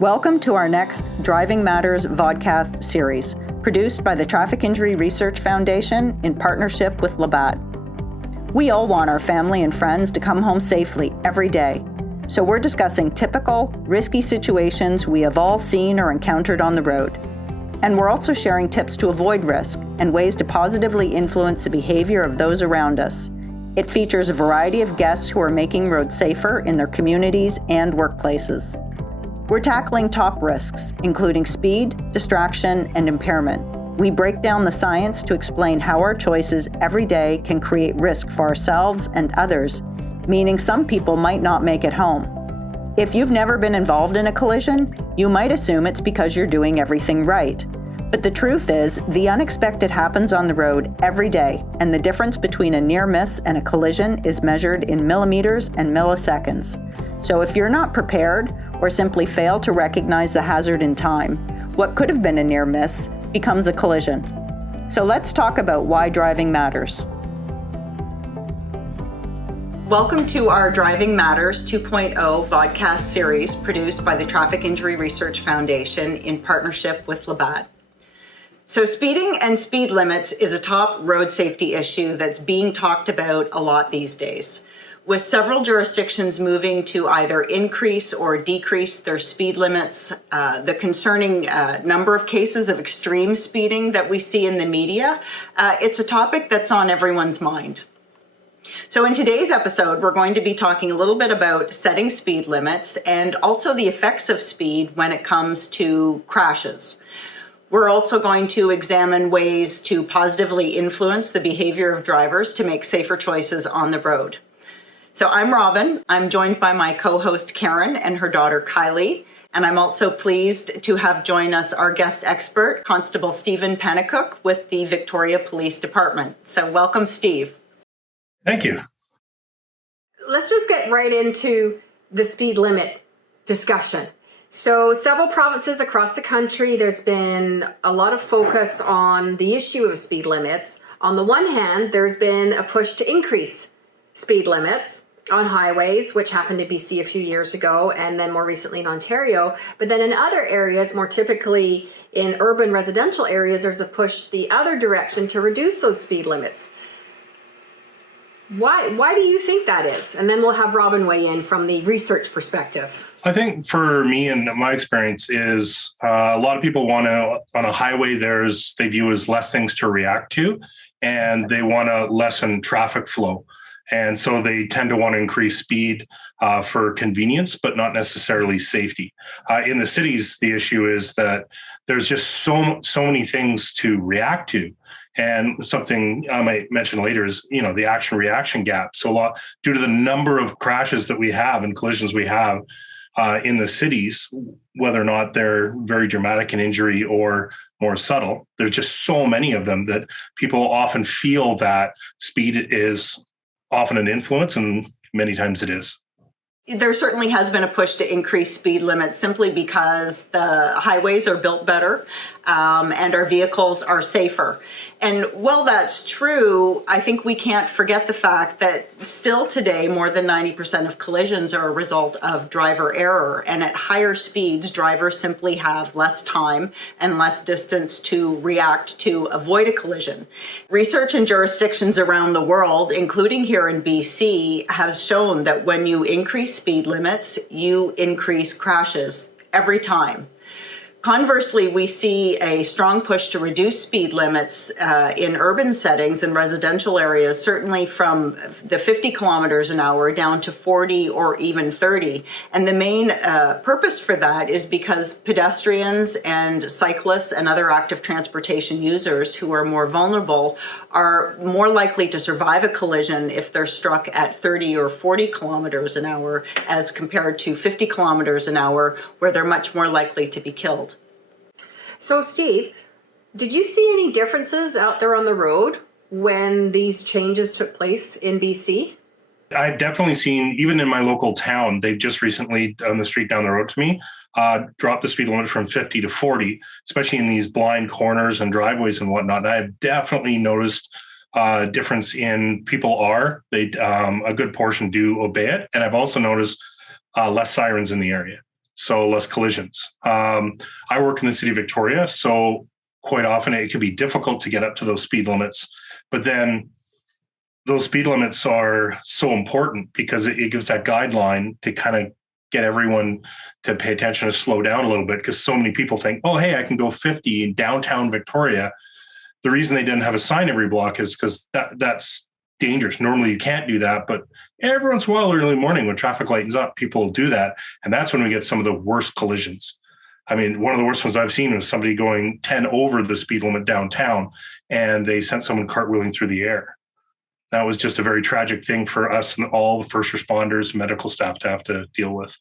Welcome to our next Driving Matters Vodcast series, produced by the Traffic Injury Research Foundation in partnership with Labatt. We all want our family and friends to come home safely every day, so we're discussing typical, risky situations we have all seen or encountered on the road. And we're also sharing tips to avoid risk and ways to positively influence the behavior of those around us. It features a variety of guests who are making roads safer in their communities and workplaces. We're tackling top risks, including speed, distraction, and impairment. We break down the science to explain how our choices every day can create risk for ourselves and others, meaning some people might not make it home. If you've never been involved in a collision, you might assume it's because you're doing everything right. But the truth is, the unexpected happens on the road every day, and the difference between a near miss and a collision is measured in millimeters and milliseconds. So if you're not prepared or simply fail to recognize the hazard in time, what could have been a near miss becomes a collision. So let's talk about why driving matters. Welcome to our Driving Matters 2.0 Vodcast series produced by the Traffic Injury Research Foundation in partnership with Labatt. So speeding and speed limits is a top road safety issue that's being talked about a lot these days, with several jurisdictions moving to either increase or decrease their speed limits. The concerning number of cases of extreme speeding that we see in the media, it's a topic that's on everyone's mind. So in today's episode, we're going to be talking a little bit about setting speed limits and also the effects of speed when it comes to crashes. We're also going to examine ways to positively influence the behavior of drivers to make safer choices on the road. So I'm Robin. I'm joined by my co-host Karen and her daughter Kylie. And I'm also pleased to have join us our guest expert, Constable Stephen Pennicook with the Victoria Police Department. So welcome, Steve. Thank you. Let's just get right into the speed limit discussion. So several provinces across the country, there's been a lot of focus on the issue of speed limits. On the one hand, there's been a push to increase speed limits on highways, which happened in BC a few years ago, and then more recently in Ontario. But then in other areas, more typically in urban residential areas, there's a push the other direction to reduce those speed limits. Why do you think that is? And then we'll have Robin weigh in from the research perspective. I think for me and my experience is a lot of people want to, on a highway, they view as less things to react to, and they want to lessen traffic flow. And so they tend to want to increase speed for convenience, but not necessarily safety. In the cities, the issue is that there's just so many things to react to. And something I might mention later is, the action-reaction gap. So due to the number of crashes that we have and collisions we have in the cities, whether or not they're very dramatic in injury or more subtle, there's just so many of them that people often feel that speed is often an influence, and many times it is. There certainly has been a push to increase speed limits simply because the highways are built better and our vehicles are safer. And while that's true, I think we can't forget the fact that still today, more than 90% of collisions are a result of driver error. And at higher speeds, drivers simply have less time and less distance to react to avoid a collision. Research in jurisdictions around the world, including here in BC, has shown that when you increase speed limits, you increase crashes every time. Conversely, we see a strong push to reduce speed limits in urban settings and residential areas, certainly from the 50 kilometers an hour down to 40 or even 30. And the main purpose for that is because pedestrians and cyclists and other active transportation users who are more vulnerable are more likely to survive a collision if they're struck at 30 or 40 kilometers an hour as compared to 50 kilometers an hour, where they're much more likely to be killed. So Steve, did you see any differences out there on the road when these changes took place in BC? I've definitely seen, even in my local town, they've just recently, on the street down the road to me, dropped the speed limit from 50 to 40, especially in these blind corners and driveways and whatnot. And I've definitely noticed a difference in people a good portion do obey it. And I've also noticed less sirens in the area. so less collisions. I work in the city of Victoria, so quite often it can be difficult to get up to those speed limits. But then those speed limits are so important because it gives that guideline to kind of get everyone to pay attention to slow down a little bit, because so many people think, oh, hey, I can go 50 in downtown Victoria. The reason they didn't have a sign every block is because that's dangerous. Normally you can't do that, but every once in a while, early morning when traffic lightens up, people will do that. And that's when we get some of the worst collisions. I mean, one of the worst ones I've seen was somebody going 10 over the speed limit downtown, and they sent someone cartwheeling through the air. That was just a very tragic thing for us and all the first responders, medical staff to have to deal with.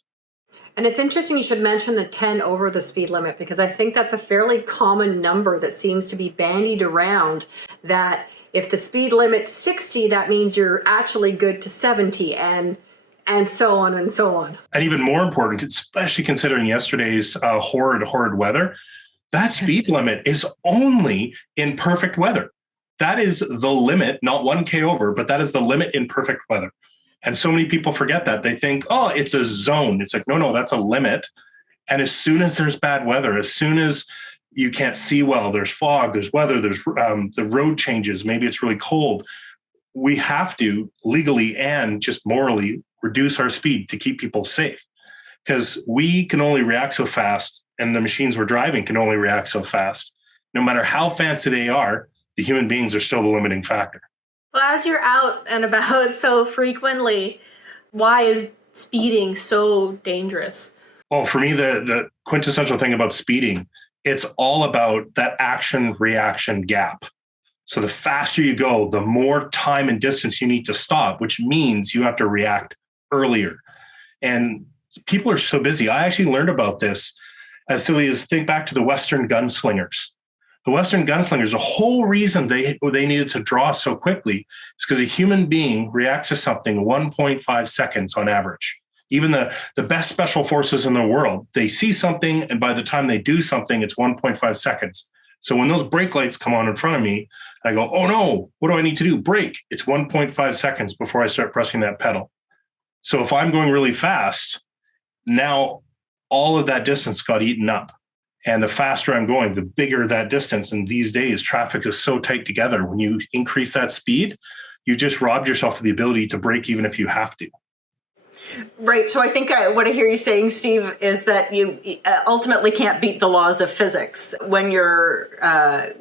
And it's interesting you should mention the 10 over the speed limit, because I think that's a fairly common number that seems to be bandied around, that if the speed limit's 60, that means you're actually good to 70 and so on and so on. And even more important, especially considering yesterday's horrid weather, that speed limit is only in perfect weather. That is the limit, not 1K over, but that is the limit in perfect weather. And so many people forget that. They think, oh, it's a zone. It's like, no, that's a limit. And as soon as there's bad weather, as soon as you can't see well, there's fog, there's weather, there's the road changes, maybe it's really cold, we have to legally and just morally reduce our speed to keep people safe, because we can only react so fast, and the machines we're driving can only react so fast. No matter how fancy they are, the human beings are still the limiting factor. Well, as you're out and about so frequently, why is speeding so dangerous? Well, for me, the quintessential thing about speeding, it's all about that action-reaction gap. So the faster you go, the more time and distance you need to stop, which means you have to react earlier. And people are so busy. I actually learned about this as silly as think back to the Western gunslingers. The Western gunslingers, the whole reason they needed to draw so quickly is because a human being reacts to something 1.5 seconds on average. Even the best special forces in the world, they see something, and by the time they do something, it's 1.5 seconds. So when those brake lights come on in front of me, I go, oh no, what do I need to do? Brake. It's 1.5 seconds before I start pressing that pedal. So if I'm going really fast, now all of that distance got eaten up. And the faster I'm going, the bigger that distance. And these days, traffic is so tight together. When you increase that speed, you just robbed yourself of the ability to brake even if you have to. Right. So I think what I hear you saying, Steve, is that you ultimately can't beat the laws of physics. When you're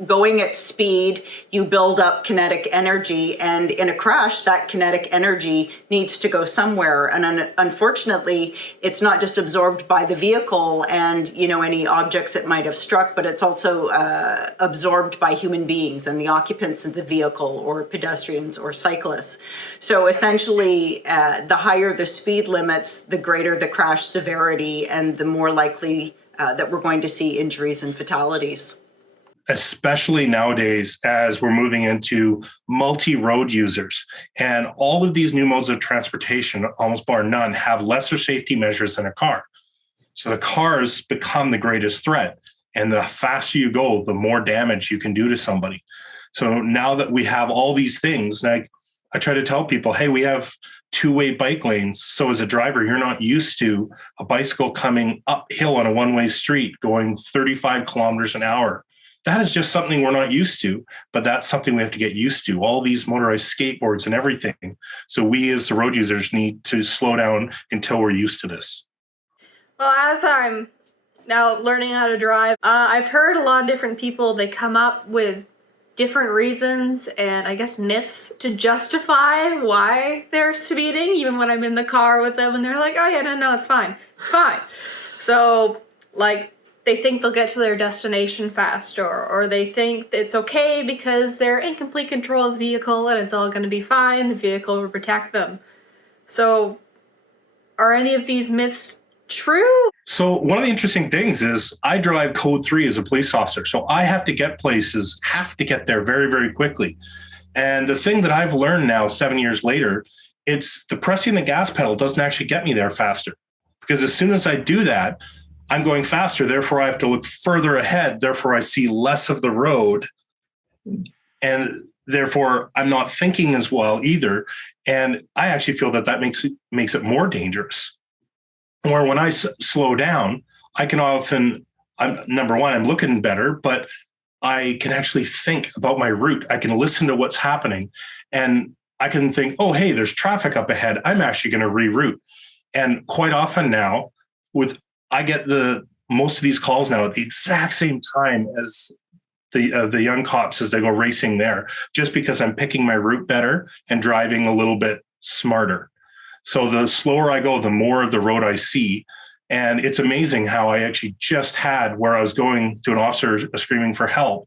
going at speed, you build up kinetic energy, and in a crash, that kinetic energy needs to go somewhere. And unfortunately, it's not just absorbed by the vehicle and, any objects it might have struck, but it's also absorbed by human beings and the occupants of the vehicle, or pedestrians or cyclists. So essentially, the higher the speed limits, the greater the crash severity, and the more likely that we're going to see injuries and fatalities. Especially nowadays, as we're moving into multi-road users. And all of these new modes of transportation, almost bar none, have lesser safety measures than a car. So the cars become the greatest threat. And the faster you go, the more damage you can do to somebody. So now that we have all these things, like I try to tell people, hey, we have two-way bike lanes. So as a driver, you're not used to a bicycle coming uphill on a one-way street going 35 kilometers an hour. That is just something we're not used to, but that's something we have to get used to. All these motorized skateboards and everything. So we as the road users need to slow down until we're used to this. Well, as I'm now learning how to drive, I've heard a lot of different people, they come up with different reasons and I guess myths to justify why they're speeding, even when I'm in the car with them and they're like, oh yeah, no, it's fine. It's fine. So like they think they'll get to their destination faster, or they think it's okay because they're in complete control of the vehicle and it's all going to be fine. The vehicle will protect them. So are any of these myths true? So one of the interesting things is I drive code 3 as a police officer. So I have to get places, have to get there very, very quickly. And the thing that I've learned now 7 years later, it's the pressing the gas pedal doesn't actually get me there faster. Because as soon as I do that, I'm going faster. Therefore, I have to look further ahead. Therefore, I see less of the road. And therefore, I'm not thinking as well either. And I actually feel that makes it more dangerous. Or when I slow down, I can often, number one, I'm looking better, but I can actually think about my route. I can listen to what's happening, and I can think, oh, hey, there's traffic up ahead. I'm actually going to reroute. And quite often now, I get most of these calls now at the exact same time as the young cops as they go racing there, just because I'm picking my route better and driving a little bit smarter. So the slower I go, the more of the road I see. And it's amazing how I actually just had where I was going to an officer screaming for help.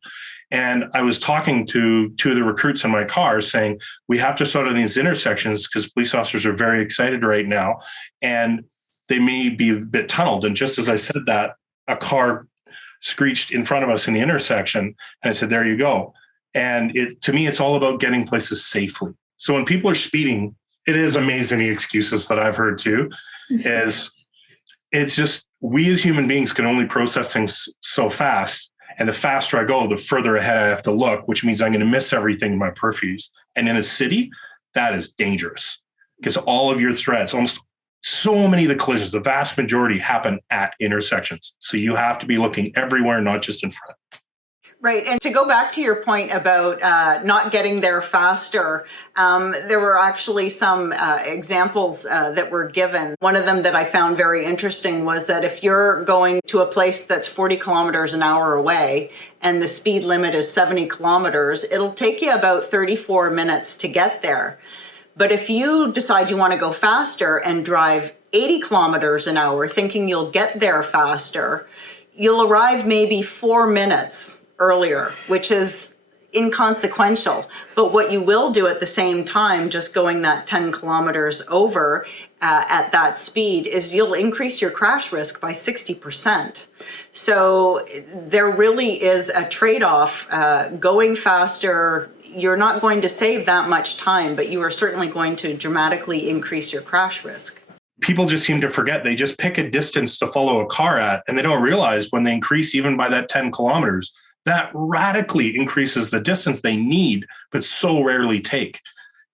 And I was talking to two of the recruits in my car saying, we have to start on these intersections because police officers are very excited right now. And they may be a bit tunneled. And just as I said that, a car screeched in front of us in the intersection. And I said, there you go. And to me, it's all about getting places safely. So when people are speeding, it is amazing the excuses that I've heard too. It's just, we as human beings can only process things so fast. And the faster I go, the further ahead I have to look, which means I'm going to miss everything in my peripheries. And in a city, that is dangerous because all of your threats, almost so many of the collisions, the vast majority happen at intersections. So you have to be looking everywhere, not just in front. Right. And to go back to your point about not getting there faster, there were actually some examples that were given. One of them that I found very interesting was that if you're going to a place that's 40 kilometers an hour away and the speed limit is 70 kilometers, it'll take you about 34 minutes to get there. But if you decide you want to go faster and drive 80 kilometers an hour, thinking you'll get there faster, you'll arrive maybe 4 minutes earlier, which is inconsequential. But what you will do at the same time, just going that 10 kilometers over at that speed, is you'll increase your crash risk by 60%. So there really is a trade-off. Going faster, you're not going to save that much time, but you are certainly going to dramatically increase your crash risk. People just seem to forget. They just pick a distance to follow a car at, and they don't realize when they increase even by that 10 kilometers, that radically increases the distance they need, but so rarely take.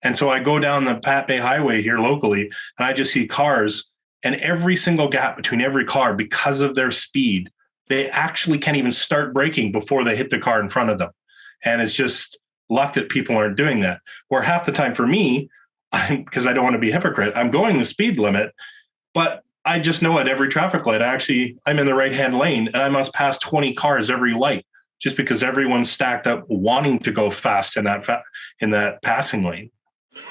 And so I go down the Pat Bay Highway here locally, and I just see cars, and every single gap between every car, because of their speed, they actually can't even start braking before they hit the car in front of them. And it's just luck that people aren't doing that. Where half the time for me, because I don't want to be a hypocrite, I'm going the speed limit, but I just know at every traffic light, I'm in the right-hand lane, and I must pass 20 cars every light, just because everyone's stacked up wanting to go fast in that passing lane.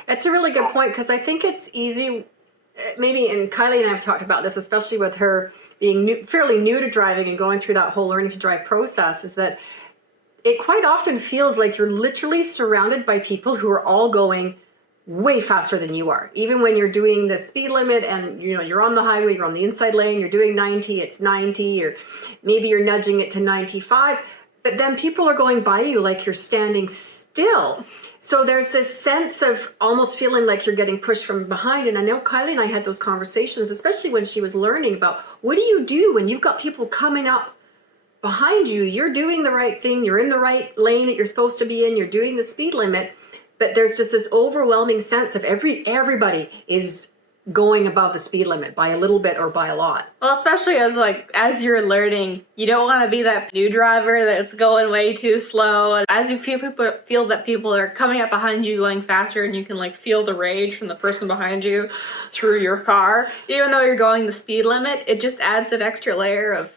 It's a really good point, because I think it's easy, maybe, and Kylie and I have talked about this, especially with her being fairly new to driving and going through that whole learning to drive process, is that it quite often feels like you're literally surrounded by people who are all going way faster than you are. Even when you're doing the speed limit and you're on the highway, you're on the inside lane, you're doing 90, it's 90, or maybe you're nudging it to 95. But then people are going by you like you're standing still. So there's this sense of almost feeling like you're getting pushed from behind. And I know Kylie and I had those conversations, especially when she was learning about what do you do when you've got people coming up behind you? You're doing the right thing. You're in the right lane that you're supposed to be in. You're doing the speed limit. But there's just this overwhelming sense of everybody is going above the speed limit by a little bit or by a lot. Well, especially as you're learning, you don't want to be that new driver that's going way too slow. And as you feel that people are coming up behind you going faster, and you can feel the rage from the person behind you through your car, even though you're going the speed limit, it just adds an extra layer of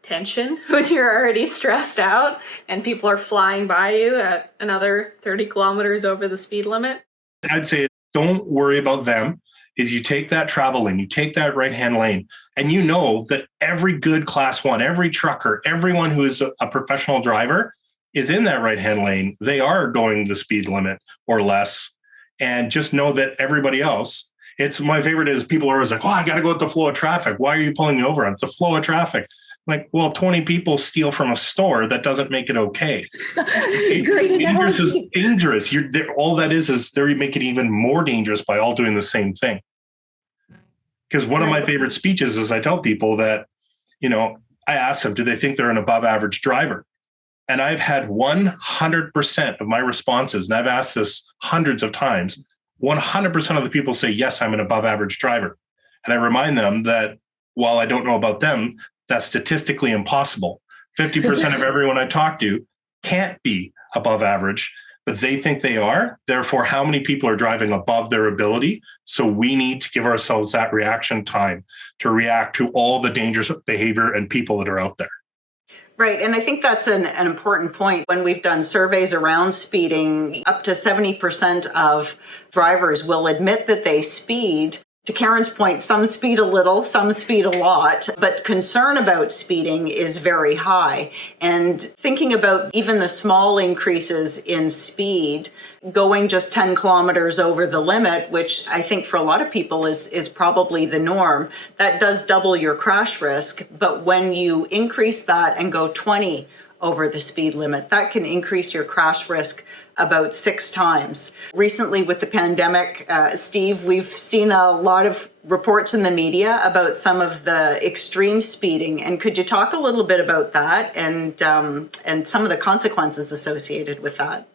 tension when you're already stressed out and people are flying by you at another 30 kilometers over the speed limit. I'd say don't worry about them. Is you take that travel lane, you take that right-hand lane, and you know that every good class one, every trucker, everyone who is a professional driver is in that right-hand lane. They are going the speed limit or less. And just know that everybody else, it's my favorite is people are always like, oh, I got to go with the flow of traffic. Why are you pulling me over? It's the flow of traffic. Like, well, 20 people steal from a store, that doesn't make it okay. Dangerous is dangerous. All that is they're making it even more dangerous by all doing the same thing. Because one of my favorite speeches is I tell people that, I ask them, do they think they're an above average driver? And I've had 100% of my responses, and I've asked this hundreds of times, 100% of the people say, yes, I'm an above average driver. And I remind them that while I don't know about them, that's statistically impossible. 50% of everyone I talk to can't be above average, but they think they are. Therefore, how many people are driving above their ability? So we need to give ourselves that reaction time to react to all the dangerous behavior and people that are out there. Right. And I think that's an important point. When we've done surveys around speeding, up to 70% of drivers will admit that they speed. To Karen's point, some speed a little, some speed a lot, but concern about speeding is very high. And thinking about even the small increases in speed, going just 10 kilometers over the limit, which I think for a lot of people is probably the norm, that does double your crash risk. But when you increase that and go 20 over the speed limit, that can increase your crash risk about 6 times. Recently with the pandemic, Steve, we've seen a lot of reports in the media about some of the extreme speeding. And could you talk a little bit about that and some of the consequences associated with that?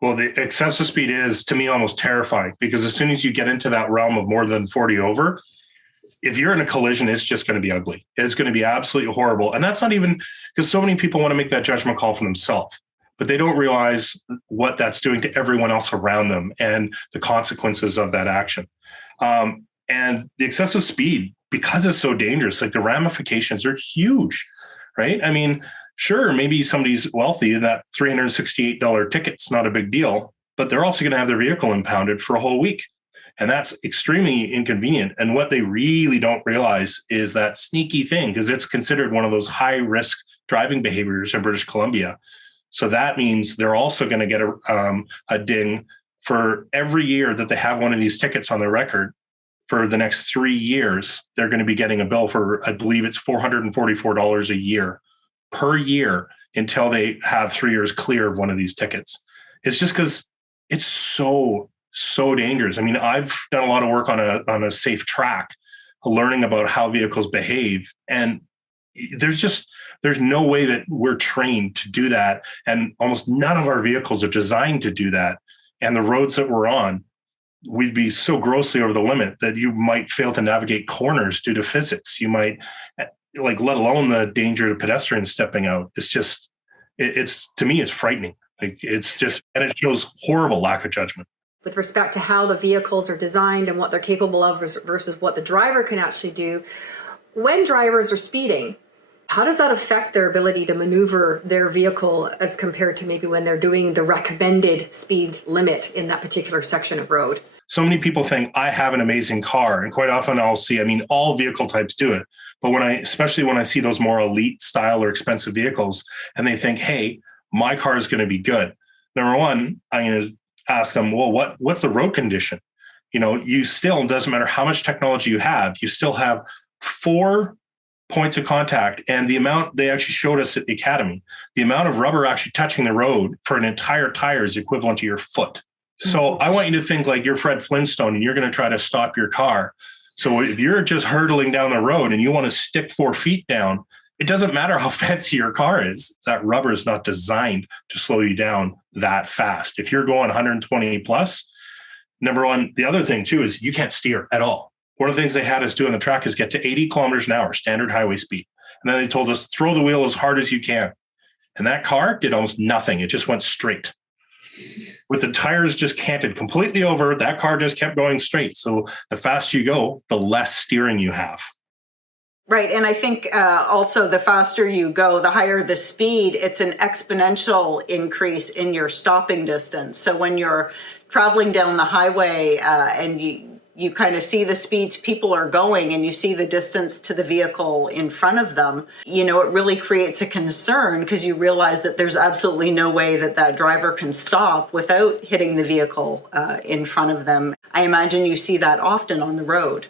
Well, the excessive speed is, to me, almost terrifying, because as soon as you get into that realm of more than 40 over, if you're in a collision, it's just going to be ugly. It's going to be absolutely horrible. And that's not even because so many people want to make that judgment call for themselves, but they don't realize what that's doing to everyone else around them and the consequences of that action. And the excessive speed, because it's so dangerous, like the ramifications are huge, right? I mean, sure, maybe somebody's wealthy and that $368 ticket's not a big deal, but they're also going to have their vehicle impounded for a whole week. And that's extremely inconvenient. And what they really don't realize is that sneaky thing, because it's considered one of those high risk driving behaviors in British Columbia. So that means they're also going to get a ding for every year that they have one of these tickets on their record. For the next 3 years, they're going to be getting a bill for, I believe it's $444 a year per year until they have 3 years clear of one of these tickets. It's just because it's so dangerous. I mean, I've done a lot of work on a safe track, learning about how vehicles behave. And there's no way that we're trained to do that. And almost none of our vehicles are designed to do that. And the roads that we're on, we'd be so grossly over the limit that you might fail to navigate corners due to physics. You might, let alone the danger of pedestrians stepping out. It's just, it's to me, it's frightening. Like it's just, and it shows horrible lack of judgment. With respect to how the vehicles are designed and what they're capable of versus what the driver can actually do, when drivers are speeding, how does that affect their ability to maneuver their vehicle as compared to maybe when they're doing the recommended speed limit in that particular section of road? So many people think I have an amazing car, and quite often I'll see, all vehicle types do it. But especially when I see those more elite style or expensive vehicles, and they think, hey, my car is going to be good. Number one, I'm going to ask them, well, what's the road condition? You still, doesn't matter how much technology you have, you still have 4 points of contact. And the amount they actually showed us at the academy, the amount of rubber actually touching the road for an entire tire is equivalent to your foot. So I want you to think like you're Fred Flintstone and you're going to try to stop your car. So if you're just hurtling down the road and you want to stick 4 feet down, it doesn't matter how fancy your car is. That rubber is not designed to slow you down that fast. If you're going 120 plus, number one, the other thing too is you can't steer at all. One of the things they had us do on the track is get to 80 kilometers an hour, standard highway speed. And then they told us, throw the wheel as hard as you can. And that car did almost nothing. It just went straight. With the tires just canted completely over, that car just kept going straight. So the faster you go, the less steering you have. Right. And I think also the faster you go, the higher the speed, it's an exponential increase in your stopping distance. So when you're traveling down the highway and you kind of see the speeds people are going and you see the distance to the vehicle in front of them, it really creates a concern because you realize that there's absolutely no way that driver can stop without hitting the vehicle in front of them. I imagine you see that often on the road.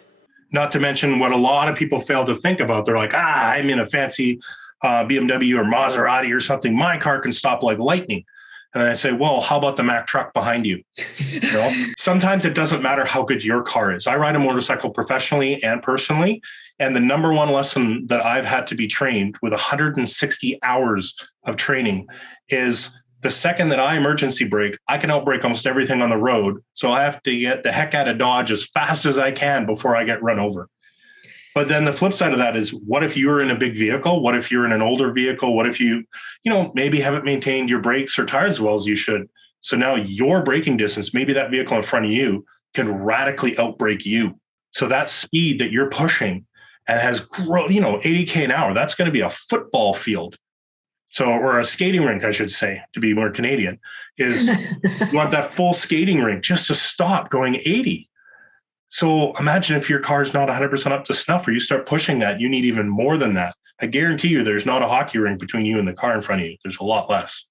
Not to mention what a lot of people fail to think about. They're like, I'm in a fancy BMW or Maserati or something. My car can stop like lightning. And then I say, well, how about the Mack truck behind you? Sometimes it doesn't matter how good your car is. I ride a motorcycle professionally and personally. And the number one lesson that I've had to be trained with 160 hours of training is the second that I emergency brake, I can outbrake almost everything on the road. So I have to get the heck out of Dodge as fast as I can before I get run over. But then the flip side of that is, what if you're in a big vehicle? What if you're in an older vehicle? What if you maybe haven't maintained your brakes or tires as well as you should? So now your braking distance, maybe that vehicle in front of you can radically outbrake you. So that speed that you're pushing and has grown, 80K an hour, that's going to be a football field. So, or a skating rink, I should say, to be more Canadian, is you want that full skating rink just to stop going 80. So imagine if your car's not 100% up to snuff, or you start pushing that, you need even more than that. I guarantee you there's not a hockey rink between you and the car in front of you. There's a lot less.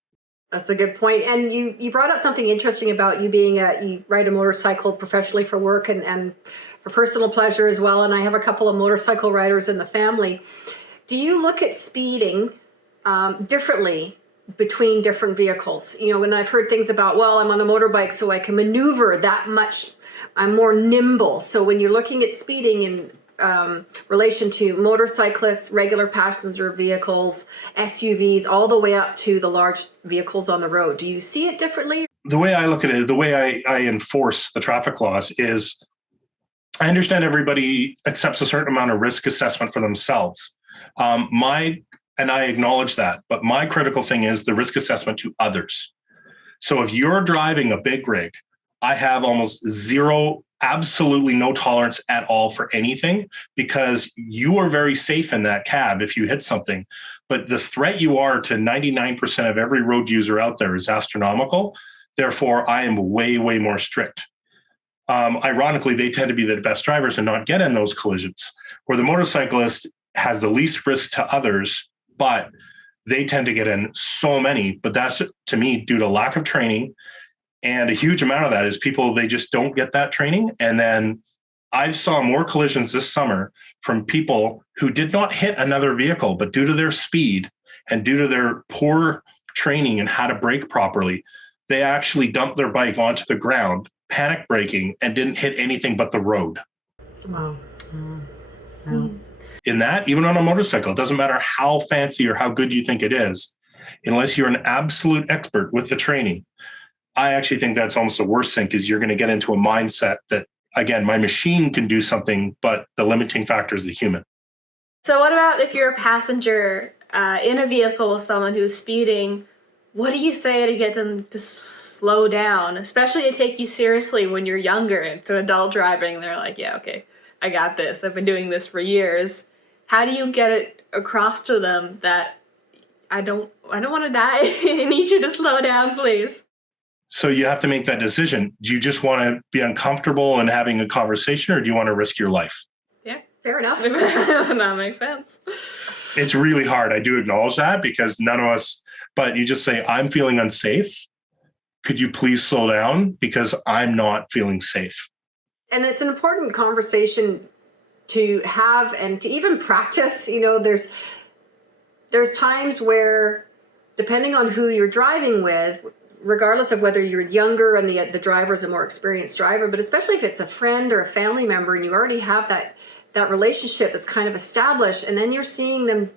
That's a good point. And you brought up something interesting about you being you ride a motorcycle professionally for work and for personal pleasure as well. And I have a couple of motorcycle riders in the family. Do you look at speeding differently between different vehicles? And I've heard things about, well, I'm on a motorbike so I can maneuver that much. I'm more nimble. So when you're looking at speeding in relation to motorcyclists, regular passenger vehicles, SUVs, all the way up to the large vehicles on the road, do you see it differently? The way I look at it, the way I enforce the traffic laws is, I understand everybody accepts a certain amount of risk assessment for themselves. And I acknowledge that, but my critical thing is the risk assessment to others. So if you're driving a big rig, I have almost zero, absolutely no tolerance at all for anything, because you are very safe in that cab if you hit something. But the threat you are to 99% of every road user out there is astronomical. Therefore, I am way, way more strict. Ironically, they tend to be the best drivers and not get in those collisions, where the motorcyclist has the least risk to others, but they tend to get in so many. But that's, to me, due to lack of training. And a huge amount of that is people, they just don't get that training. And then I saw more collisions this summer from people who did not hit another vehicle, but due to their speed and due to their poor training and how to brake properly, they actually dumped their bike onto the ground, panic braking, and didn't hit anything but the road. Wow. In that, even on a motorcycle, it doesn't matter how fancy or how good you think it is, unless you're an absolute expert with the training. I actually think that's almost the worst thing, because you're going to get into a mindset that, again, my machine can do something, but the limiting factor is the human. So what about if you're a passenger in a vehicle with someone who's speeding? What do you say to get them to slow down, especially to take you seriously when you're younger and it's an adult driving and they're like, yeah, okay, I got this. I've been doing this for years. How do you get it across to them that I don't want to die. I need you to slow down, please? So you have to make that decision. Do you just want to be uncomfortable and having a conversation, or do you want to risk your life? Yeah, fair enough. That makes sense. It's really hard. I do acknowledge that, because none of us, but you just say, I'm feeling unsafe. Could you please slow down? Because I'm not feeling safe. And it's an important conversation to have and to even practice. You know, there's times where, depending on who you're driving with, regardless of whether you're younger and the driver's a more experienced driver, but especially if it's a friend or a family member and you already have that relationship that's kind of established, and then you're seeing them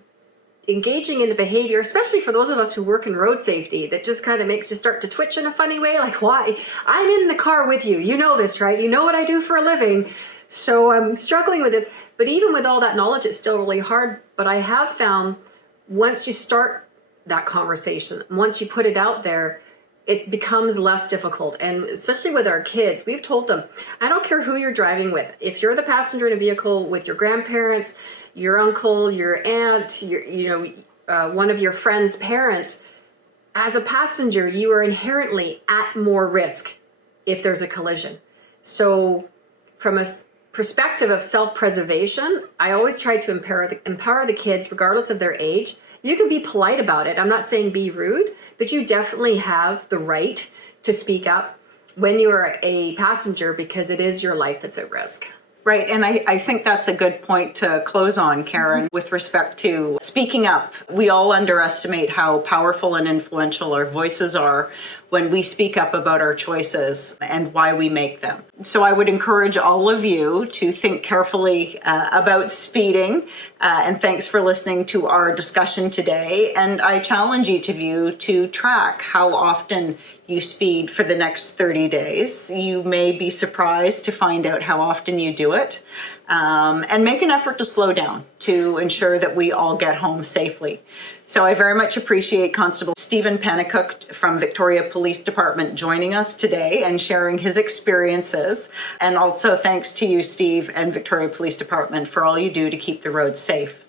engaging in a behavior, especially for those of us who work in road safety, that just kind of makes you start to twitch in a funny way. Like, why? I'm in the car with you. You know this, right? You know what I do for a living. So I'm struggling with this. But even with all that knowledge, it's still really hard. But I have found once you start that conversation, once you put it out there, it becomes less difficult. And especially with our kids, we've told them, I don't care who you're driving with. If you're the passenger in a vehicle with your grandparents, your uncle, your aunt, one of your friend's parents, as a passenger, you are inherently at more risk if there's a collision. So from a perspective of self-preservation, I always try to empower the kids, regardless of their age. You can be polite about it. I'm not saying be rude, but you definitely have the right to speak up when you're a passenger, because it is your life that's at risk. Right. And I think that's a good point to close on, Karen, with respect to speaking up. We all underestimate how powerful and influential our voices are when we speak up about our choices and why we make them. So I would encourage all of you to think carefully about speeding. And thanks for listening to our discussion today. And I challenge each of you to track how often you speed for the next 30 days. You may be surprised to find out how often you do it. and make an effort to slow down to ensure that we all get home safely. So I very much appreciate Constable Stephen Panicook from Victoria Police Department joining us today and sharing his experiences. And also thanks to you, Steve, and Victoria Police Department for all you do to keep the roads safe.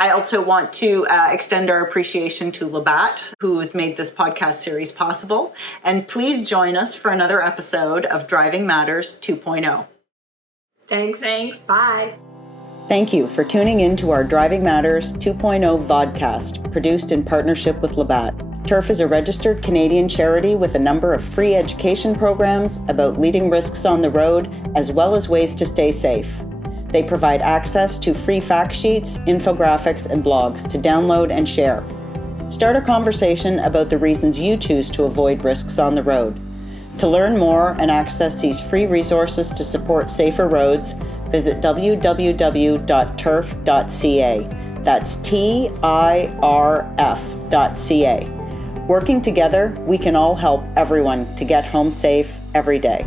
I also want to extend our appreciation to Labatt, who has made this podcast series possible. And please join us for another episode of Driving Matters 2.0. Thanks. Bye. Thank you for tuning in to our Driving Matters 2.0 Vodcast, produced in partnership with Labatt. TIRF is a registered Canadian charity with a number of free education programs about leading risks on the road, as well as ways to stay safe. They provide access to free fact sheets, infographics, and blogs to download and share. Start a conversation about the reasons you choose to avoid risks on the road. To learn more and access these free resources to support safer roads, visit www.tirf.ca. That's tirf.ca. Working together, we can all help everyone to get home safe every day.